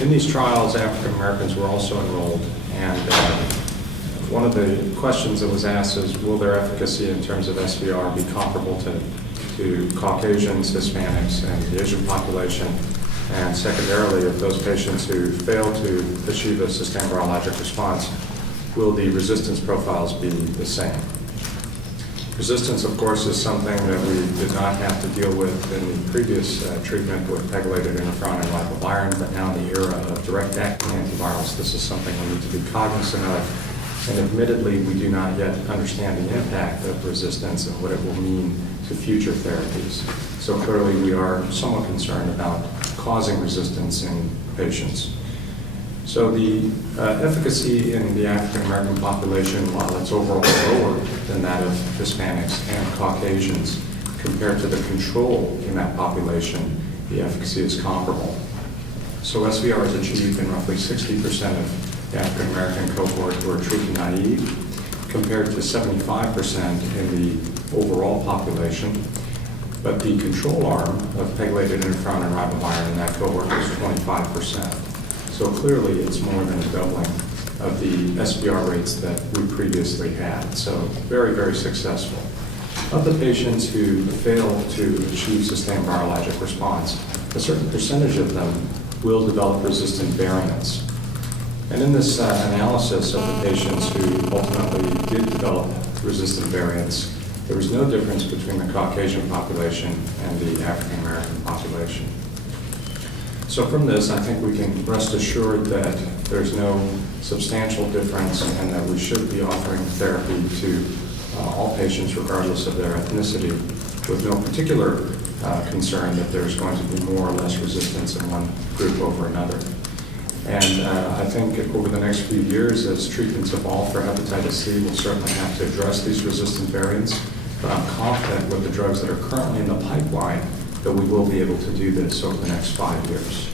In these trials, African Americans were also enrolled, and one of the questions that was asked is, will their efficacy in terms of SVR be comparable to Caucasians, Hispanics, and the Asian population? And secondarily, if those patients who fail to achieve a sustained virologic response, will the resistance profiles be the same? Resistance, of course, is something that we did not have to deal with in the previous treatment with pegylated interferon and ribavirin, but now in the era of direct-acting antivirals, this is something we need to be cognizant of. And admittedly, we do not yet understand the impact of resistance and what it will mean to future therapies. So clearly, we are somewhat concerned about causing resistance in patients. So the efficacy in the African American population, while it's overall lower than that of Hispanics and Caucasians, compared to the control in that population, the efficacy is comparable. So SVR is achieved in roughly 60% of the African American cohort who are treatment naive, compared to 75% in the overall population. But the control arm of pegylated interferon and ribavirin in that cohort was 25%. So clearly, it's more than a doubling of the SVR rates that we previously had. So very, very successful. Of the patients who fail to achieve sustained virologic response, a certain percentage of them will develop resistant variants. And in this analysis of the patients who ultimately did develop resistant variants, there was no difference between the Caucasian population and the African American population. So from this, I think we can rest assured that there's no substantial difference and that we should be offering therapy to all patients regardless of their ethnicity, with no particular concern that there's going to be more or less resistance in one group over another. And I think over the next few years, as treatments evolve for hepatitis C, we'll certainly have to address these resistant variants, but I'm confident with the drugs that are currently in the pipeline that we will be able to do this over the next 5 years.